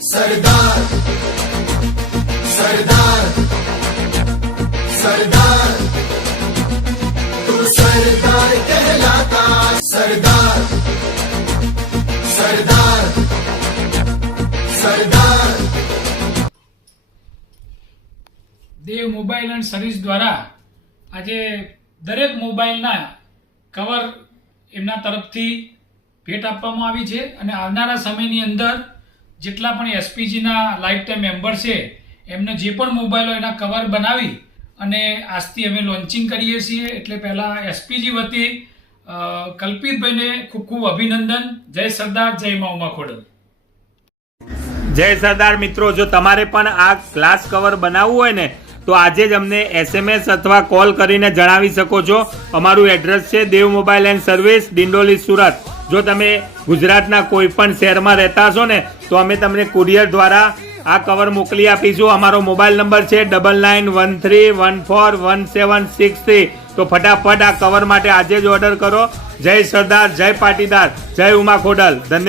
सरदार सरदार सरदार तू सरदार कहलाता सरदार सरदार सरदार। દેવ mobile and service દ્વારા આજે દરેક મોબાઈલના કવર એમના તરફથી ભેટ આપવામાં આવી છે અને આવનારા સમયની અંદર જેટલા પણ એસપીજીના લાઈફ ટાઈમ મેમ્બર છે એમને જે પણ મોબાઈલો એના કવર બનાવી અને આજથી અમે લોન્ચિંગ કરીએ છીએ. એટલે પહેલાં એસપીજી વતી કલ્પિતભાઈને ખૂબ ખૂબ અભિનંદન. જય સરદાર, જય મા ઉમા ખોડલ. જય સરદાર. મિત્રો, જો તમારે પણ આ ગ્લાસ કવર બનાવવું હોય ને તો આજે જ અમને SMS અથવા કોલ કરીને જણાવી શકો છો. અમારું એડ્રેસ છે Dev mobile and service, Dindoli, Surat. જો તમે ગુજરાતના કોઈ પણ શહેરમાં રહેતા હશો ને તો અમે તમને કુરિયર દ્વારા આ કવર મોકલી આપીશું. અમારો મોબાઈલ નંબર છે 9913141763. તો ફટાફટ આ કવર માટે આજે જ ઓર્ડર કરો. જય સરદાર, જય પાટીદાર, જય ઉમા ખોડલ. ધન્યવાદ.